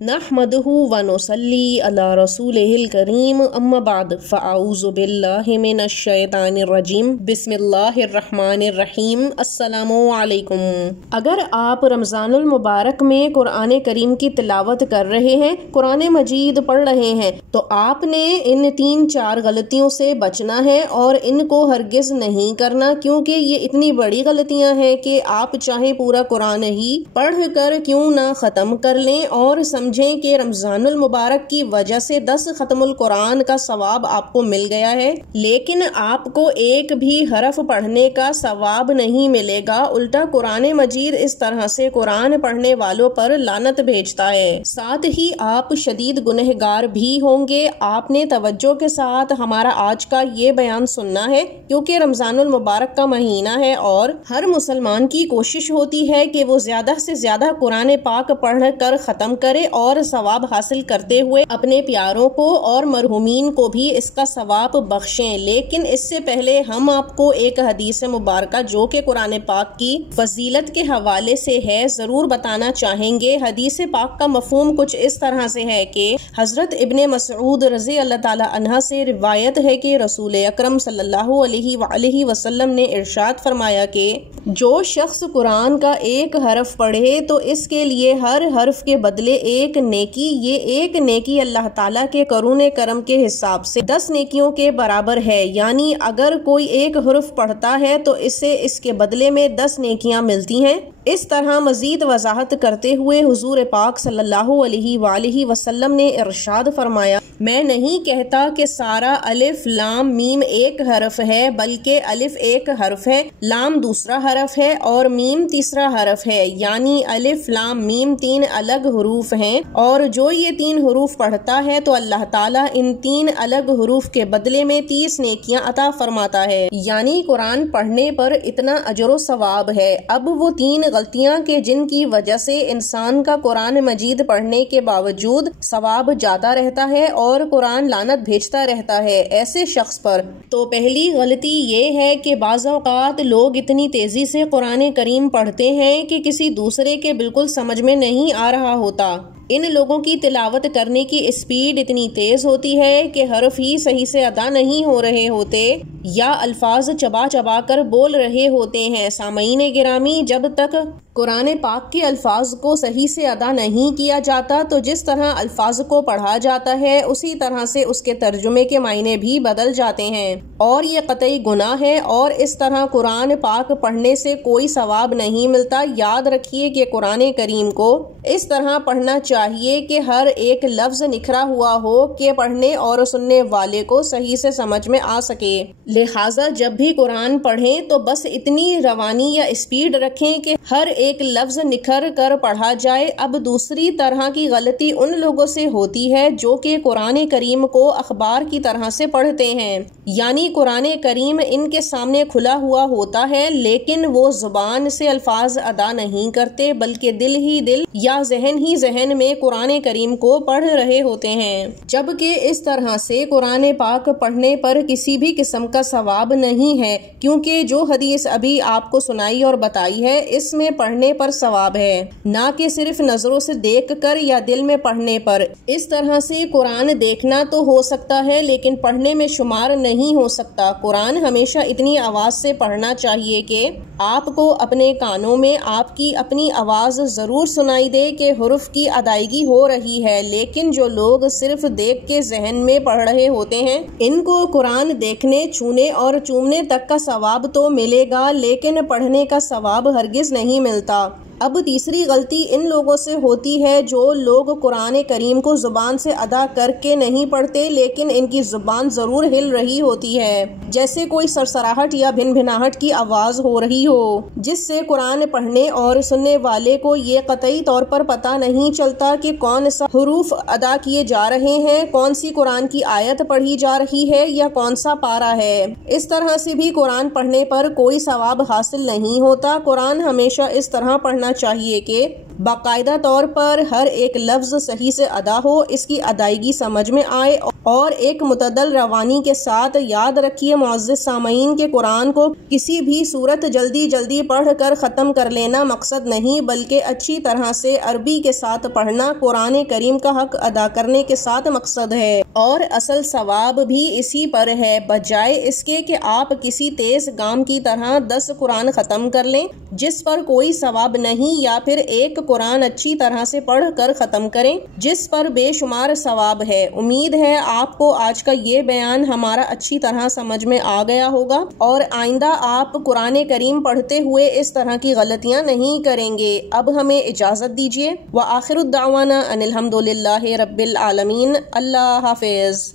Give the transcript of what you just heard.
नहमदुहु व नुसल्ली अला रसूलिहिल करीम अम्मा बाद फ़अऊज़ु बिल्लाहि मिनश शैतानिर रजीम बिस्मिल्लाहिर रहमानिर रहीम अस्सलामु अलैकुम। अगर आप रमज़ानुल मुबारक में कुरान करीम की तिलावत कर रहे हैं, कुरान मजीद पढ़ रहे हैं, तो आपने इन 3-4 गलतियों से बचना है और इनको हरगिज़ नहीं करना, क्योंकि ये इतनी बड़ी गलतियां हैं कि आप चाहे पूरा कुरान ही पढ़ कर क्यों ना ख़त्म कर लें और समझें कि रमज़ानुल मुबारक की वजह से 10 ख़त्मुल कुरान का सवाब आपको मिल गया है, लेकिन आपको एक भी हरफ पढ़ने का सवाब नहीं मिलेगा। उल्टा कुरान मजीद इस तरह से कुरान पढ़ने वालों पर लानत भेजता है। साथ ही आप शदीद गुनहगार भी होंगे। आपने तवज्जो के साथ हमारा आज का ये बयान सुनना है, क्योंकि रमज़ानुल मुबारक का महीना है और हर मुसलमान की कोशिश होती है कि वो ज्यादा से ज्यादा कुरान पाक पढ़ कर ख़त्म करे और सवाब हासिल करते हुए अपने प्यारों को और मरहुमीन को भी इसका सवाब बख्शें। लेकिन इससे पहले हम आपको एक हदीस मुबारका जो कि कुरान पाक की फजीलत के हवाले से है ज़रूर बताना चाहेंगे। हदीस पाक का मफहूम कुछ इस तरह से है कि हज़रत इब्ने मसऊद रज़ी अल्लाह ताला अन्हा से रिवायत है कि रसूल अकरम सल्लल्लाहु अलैहि वसल्लम ने इरशाद फरमाया कि जो शख्स कुरान का एक हरफ पढ़े तो इसके लिए हर हरफ के बदले एक नेकी, ये एक नेकी अल्लाह ताला के करुणे करम के हिसाब से 10 नेकियों के बराबर है। यानी अगर कोई एक हरफ पढ़ता है तो इससे इसके बदले में 10 नेकियां मिलती हैं। इस तरह मजीद वजाहत करते हुए हुजूर पाक सल्लल्लाहु अलैहि वसल्लम ने इरशाद फरमाया, मैं नहीं कहता कि सारा अलिफ लाम मीम एक हरफ है, बल्कि अलिफ एक हरफ है, लाम दूसरा हरफ है और मीम तीसरा हरफ है। यानी अलिफ लाम मीम 3 अलग हरूफ हैं और जो ये 3 हरूफ पढ़ता है तो अल्लाह ताला इन 3 अलग हरूफ के बदले में 30 नेकियां अता फरमाता है। यानी कुरान पढ़ने पर इतना अजर सवाब है। अब वो 3 गलतियां कि जिनकी वजह से इंसान का कुरान मजीद पढ़ने के बावजूद सवाब जाता रहता है और कुरान लानत भेजता रहता है ऐसे शख्स पर। तो पहली गलती ये है कि बाज़ औक़ात लोग इतनी तेजी से कुरान करीम पढ़ते हैं कि किसी दूसरे के बिल्कुल समझ में नहीं आ रहा होता। इन लोगों की तिलावत करने की स्पीड इतनी तेज होती है कि हरफ ही सही से अदा नहीं हो रहे होते या अल्फाज चबा चबा कर बोल रहे होते हैं। सामईन गिरामी, जब तक कुरान पाक के अल्फाज को सही से अदा नहीं किया जाता तो जिस तरह अल्फाज को पढ़ा जाता है उसी तरह से उसके तर्जुमे के मायने भी बदल जाते हैं और ये कतई गुनाह है और इस तरह कुरान पाक पढ़ने से कोई सवाब नहीं मिलता। याद रखिए कि कुरान करीम को इस तरह पढ़ना चाहिए कि हर एक लफ्ज निखरा हुआ हो कि पढ़ने और सुनने वाले को सही से समझ में आ सके। लिहाजा जब भी कुरान पढ़ें तो बस इतनी रवानी या स्पीड रखें कि हर एक लफ्ज निखर कर पढ़ा जाए। अब दूसरी तरह की गलती उन लोगों से होती है जो कि कुरान करीम को अखबार की तरह से पढ़ते हैं। यानी कुरान करीम इनके सामने खुला हुआ होता है लेकिन वो जुबान से अल्फाज अदा नहीं करते, बल्कि दिल ही दिल या जहन ही जहन में कुरान करीम को पढ़ रहे होते हैं। जबकि इस तरह से कुरान पाक पढ़ने पर किसी भी किस्म का सवाब नहीं है, क्योंकि जो हदीस अभी आपको सुनाई और बताई है इसमें पढ़ने पर सवाब है, ना कि सिर्फ नजरों से देख कर या दिल में पढ़ने पर। इस तरह से कुरान देखना तो हो सकता है लेकिन पढ़ने में शुमार नहीं हो सकता। कुरान हमेशा इतनी आवाज से पढ़ना चाहिए कि आपको अपने कानों में आपकी अपनी आवाज जरूर सुनाई दे कि हुरूफ की अदायगी हो रही है। लेकिन जो लोग सिर्फ देख के जहन में पढ़ रहे होते हैं, इनको कुरान देखने, छूने और चूमने तक का सवाब तो मिलेगा लेकिन पढ़ने का सवाब हरगिज नहीं मिलता। अब तीसरी गलती इन लोगों से होती है जो लोग कुरान करीम को जुबान से अदा करके नहीं पढ़ते लेकिन इनकी जुबान जरूर हिल रही होती है, जैसे कोई सरसराहट या भिनभिनाहट की आवाज हो रही हो, जिससे कुरान पढ़ने और सुनने वाले को ये कतई तौर पर पता नहीं चलता कि कौन सा हुरूफ अदा किए जा रहे हैं, कौन सी कुरान की आयत पढ़ी जा रही है या कौन सा पारा है। इस तरह से भी कुरान पढ़ने पर कोई सवाब हासिल नहीं होता। कुरान हमेशा इस तरह पढ़ना चाहिए कि باقاعدہ طور پر ہر ایک لفظ صحیح سے ادا ہو، اس کی ادائیگی سمجھ میں آئے، اور ایک متعدل روانی کے ساتھ یاد رکھیے معزز سامعین کے قرآن کو کسی بھی صورت جلدی پڑھ کر ختم کر لینا مقصد نہیں، بلکہ اچھی طرح سے عربی کے ساتھ پڑھنا قرآن کریم کا حق ادا کرنے کے ساتھ مقصد ہے، اور اصل ثواب بھی اسی پر ہے، بجائے اس کے کہ آپ کسی تیز گام کی طرح 10 قرآن ختم کر لیں جس پر کوئی ثواب نہیں، یا پھر ایک قرآن اچھی طرح سے پڑھ کر ختم کریں جس پر بے شمار ثواب ہے۔ امید ہے آپ کو آج کا یہ بیان ہمارا اچھی طرح سمجھ میں آ گیا ہوگا، اور آئندہ آپ قرآن کریم پڑھتے ہوئے اس طرح کی غلطیاں نہیں کریں گے۔ اب ہمیں اجازت دیجیے، وآخر الدعوانا ان الحمدللہ رب العالمین۔ اللہ حافظ۔